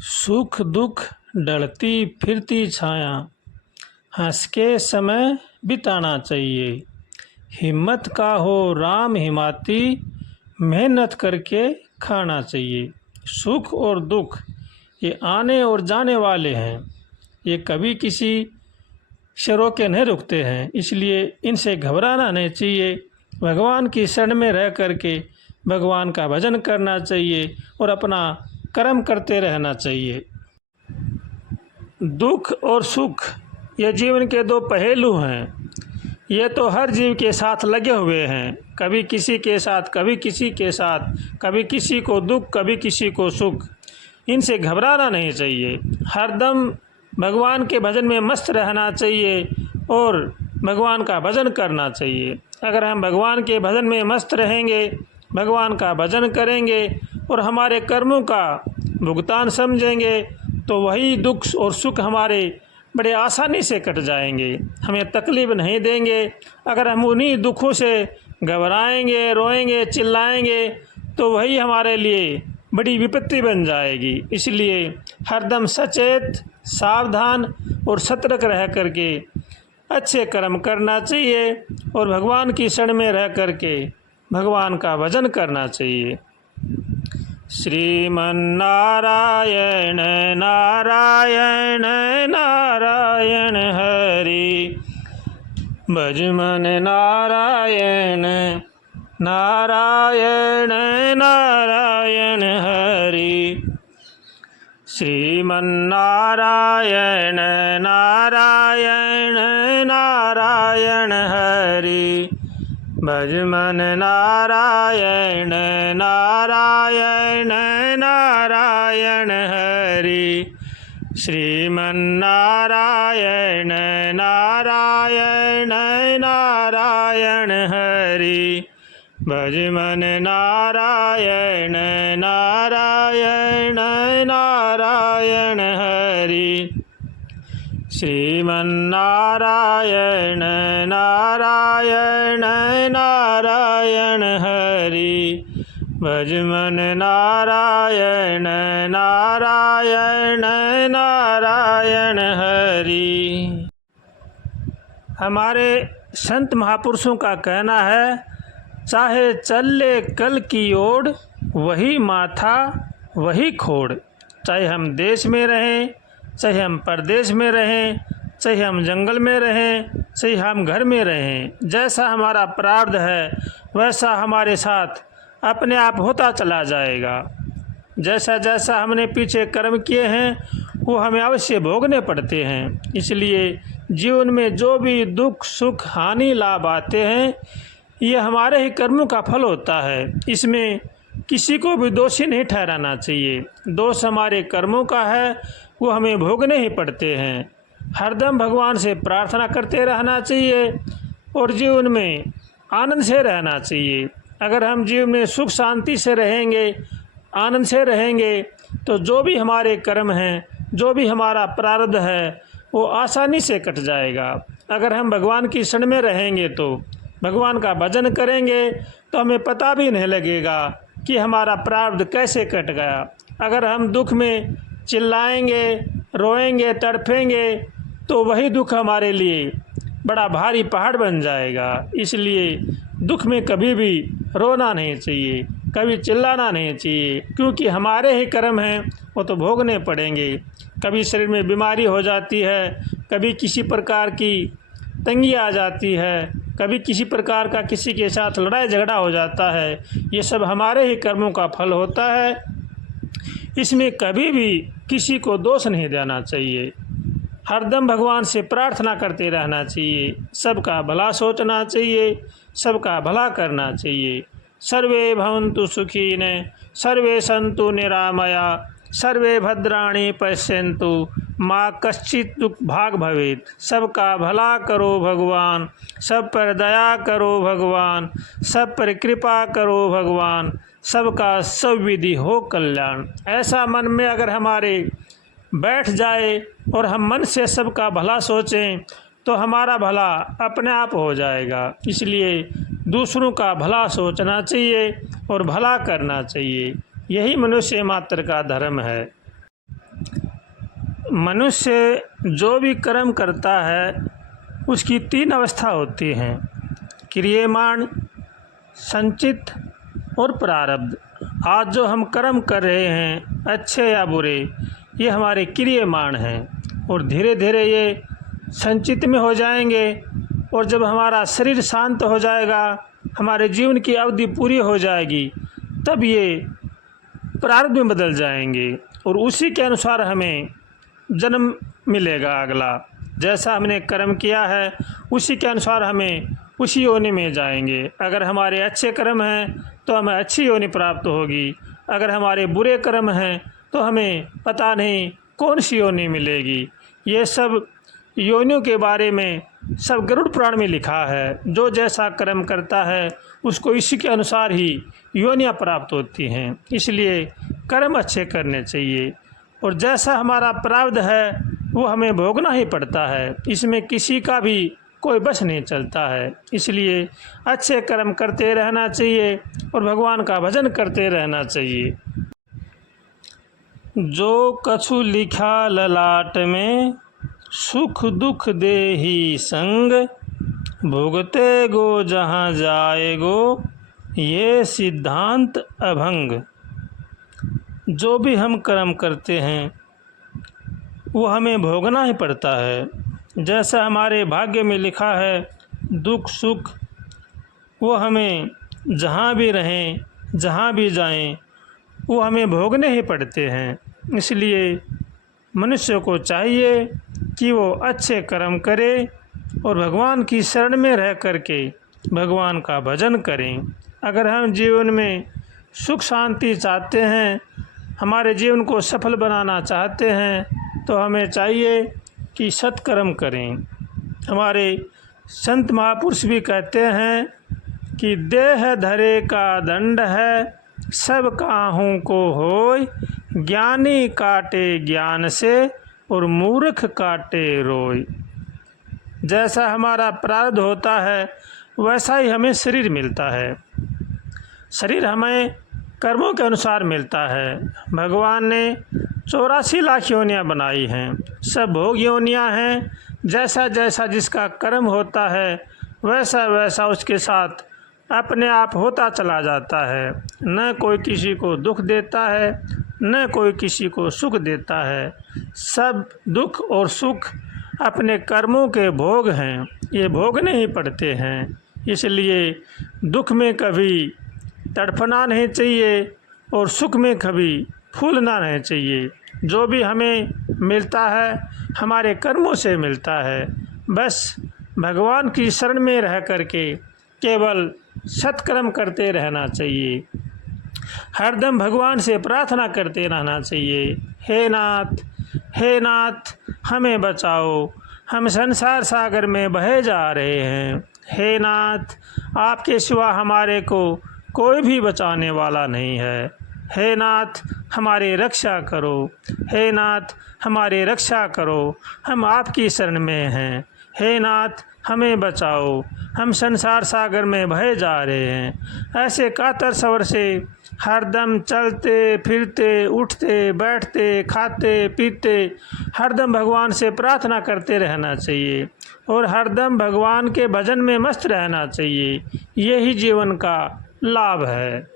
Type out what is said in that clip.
सुख दुख ढलती फिरती छाया, हंस के समय बिताना चाहिए। हिम्मत का हो राम हिमाती, मेहनत करके खाना चाहिए। सुख और दुख ये आने और जाने वाले हैं, ये कभी किसी से रोके नहीं रुकते हैं, इसलिए इनसे घबराना नहीं चाहिए। भगवान की शरण में रह करके भगवान का भजन करना चाहिए और अपना कर्म करते रहना चाहिए। दुख और सुख ये जीवन के दो पहलू हैं। ये तो हर जीव के साथ लगे हुए हैं, कभी किसी के साथ कभी किसी के साथ, कभी किसी को दुख कभी किसी को सुख। इनसे घबराना नहीं चाहिए, हरदम भगवान के भजन में मस्त रहना चाहिए और भगवान का भजन करना चाहिए। अगर हम भगवान के भजन में मस्त रहेंगे, भगवान का भजन करेंगे और हमारे कर्मों का भुगतान समझेंगे तो वही दुख और सुख हमारे बड़े आसानी से कट जाएंगे, हमें तकलीफ़ नहीं देंगे। अगर हम उन्हीं दुखों से घबराएंगे, रोएंगे, चिल्लाएंगे तो वही हमारे लिए बड़ी विपत्ति बन जाएगी। इसलिए हरदम सचेत, सावधान और सतर्क रह करके अच्छे कर्म करना चाहिए और भगवान की शरण में रह करके भगवान का भजन करना चाहिए। श्रीमन्नारायण नारायण नारायण हरि, भज मन नारायण नारायण नारायण हरि। श्रीमन्नारायण नारायण नारायण हरि, भज मन नारायण नारायण नारायण हरि। श्रीमन्नारायण नारायण नारायण हरि, भज मन नारायण नारायण नारायण हरि। श्रीमन्नारायण नारायण नारायण हरि, भज मन नारायण नारायण नारायण हरि। हमारे संत महापुरुषों का कहना है, चाहे चल ले कल की ओर, वही माथा वही खोड़। चाहे हम देश में रहें, चाहे हम परदेश में रहें, चाहे हम जंगल में रहें, चाहे हम घर में रहें, जैसा हमारा प्रारब्ध है वैसा हमारे साथ अपने आप होता चला जाएगा। जैसा जैसा हमने पीछे कर्म किए हैं वो हमें अवश्य भोगने पड़ते हैं। इसलिए जीवन में जो भी दुख सुख हानि लाभ आते हैं ये हमारे ही कर्मों का फल होता है, इसमें किसी को भी दोषी नहीं ठहराना चाहिए। दोष हमारे कर्मों का है, वो हमें भोगने ही पड़ते हैं। हरदम भगवान से प्रार्थना करते रहना चाहिए और जीवन में आनंद से रहना चाहिए। अगर हम जीवन में सुख शांति से रहेंगे, आनंद से रहेंगे तो जो भी हमारे कर्म हैं, जो भी हमारा प्रारब्ध है वो आसानी से कट जाएगा। अगर हम भगवान की शरण में रहेंगे तो भगवान का भजन करेंगे तो हमें पता भी नहीं लगेगा कि हमारा प्रारब्ध कैसे कट गया। अगर हम दुख में चिल्लाएंगे, रोएंगे, तड़पेंगे तो वही दुख हमारे लिए बड़ा भारी पहाड़ बन जाएगा। इसलिए दुख में कभी भी रोना नहीं चाहिए, कभी चिल्लाना नहीं चाहिए, क्योंकि हमारे ही कर्म हैं वो तो भोगने पड़ेंगे। कभी शरीर में बीमारी हो जाती है, कभी किसी प्रकार की तंगी आ जाती है, कभी किसी प्रकार का किसी के साथ लड़ाई झगड़ा हो जाता है, ये सब हमारे ही कर्मों का फल होता है। इसमें कभी भी किसी को दोष नहीं देना चाहिए, हरदम भगवान से प्रार्थना करते रहना चाहिए, सबका भला सोचना चाहिए, सबका भला करना चाहिए। सर्वे भवन्तु सुखिनः, सर्वे सन्तु निरामया, सर्वे भद्राणि पश्यन्तु माँ कश्चित् दुख भाग भवेत्। सबका भला करो भगवान, सब पर दया करो भगवान, सब पर कृपा करो भगवान, सबका सब विधि हो कल्याण। ऐसा मन में अगर हमारे बैठ जाए और हम मन से सबका भला सोचें तो हमारा भला अपने आप हो जाएगा। इसलिए दूसरों का भला सोचना चाहिए और भला करना चाहिए, यही मनुष्य मात्र का धर्म है। मनुष्य जो भी कर्म करता है उसकी 3 अवस्था होती हैं, क्रियमाण, संचित और प्रारब्ध। आज जो हम कर्म कर रहे हैं अच्छे या बुरे, ये हमारे क्रियमाण हैं और धीरे धीरे ये संचित में हो जाएंगे और जब हमारा शरीर शांत हो जाएगा, हमारे जीवन की अवधि पूरी हो जाएगी, तब ये प्रारब्ध में बदल जाएंगे और उसी के अनुसार हमें जन्म मिलेगा अगला। जैसा हमने कर्म किया है उसी के अनुसार हमें उसी योनि में जाएंगे। अगर हमारे अच्छे कर्म हैं तो हमें अच्छी योनि प्राप्त होगी, अगर हमारे बुरे कर्म हैं तो हमें पता नहीं कौन सी योनि मिलेगी। ये सब योनियों के बारे में सब गरुड़ पुराण में लिखा है। जो जैसा कर्म करता है उसको इसी के अनुसार ही योनियाँ प्राप्त होती हैं। इसलिए कर्म अच्छे करने चाहिए और जैसा हमारा प्रारब्ध है वो हमें भोगना ही पड़ता है, इसमें किसी का भी कोई बस नहीं चलता है। इसलिए अच्छे कर्म करते रहना चाहिए और भगवान का भजन करते रहना चाहिए। जो कछु लिखा ललाट में, सुख दुख देहि संग, भोगते गो जहाँ जाएगो, ये सिद्धांत अभंग। जो भी हम कर्म करते हैं वो हमें भोगना ही पड़ता है। जैसा हमारे भाग्य में लिखा है दुख सुख, वो हमें जहाँ भी रहें जहाँ भी जाएं वो हमें भोगने ही पड़ते हैं। इसलिए मनुष्य को चाहिए कि वो अच्छे कर्म करे और भगवान की शरण में रह करके भगवान का भजन करें। अगर हम जीवन में सुख शांति चाहते हैं, हमारे जीवन को सफल बनाना चाहते हैं, तो हमें चाहिए कि सत्कर्म करें। हमारे संत महापुरुष भी कहते हैं कि देह धरे का दंड है, सब काहू को होय, ज्ञानी काटे ज्ञान से और मूर्ख काटे रोय। जैसा हमारा प्रारब्ध होता है वैसा ही हमें शरीर मिलता है। शरीर हमें कर्मों के अनुसार मिलता है। भगवान ने 84 लाख योनियाँ बनाई हैं, सब भोग योनियाँ हैं। जैसा जैसा जिसका कर्म होता है वैसा वैसा उसके साथ अपने आप होता चला जाता है। न कोई किसी को दुख देता है, न कोई किसी को सुख देता है। सब दुख और सुख अपने कर्मों के भोग हैं, ये भोगने ही पड़ते हैं। इसलिए दुख में कभी तड़पना नहीं चाहिए और सुख में कभी फूलना नहीं चाहिए। जो भी हमें मिलता है हमारे कर्मों से मिलता है। बस भगवान की शरण में रह करके केवल सत्कर्म करते रहना चाहिए। हरदम भगवान से प्रार्थना करते रहना चाहिए, हे नाथ हमें बचाओ, हम संसार सागर में बहे जा रहे हैं। हे नाथ आपके सिवा हमारे को कोई भी बचाने वाला नहीं है। हे नाथ हमारी रक्षा करो, हे नाथ हमारी रक्षा करो, हम आपकी शरण में हैं। हे नाथ हमें बचाओ, हम संसार सागर में बहे जा रहे हैं। ऐसे कातर स्वर से हरदम चलते फिरते उठते बैठते खाते पीते हरदम भगवान से प्रार्थना करते रहना चाहिए और हरदम भगवान के भजन में मस्त रहना चाहिए। यही जीवन का लाभ है।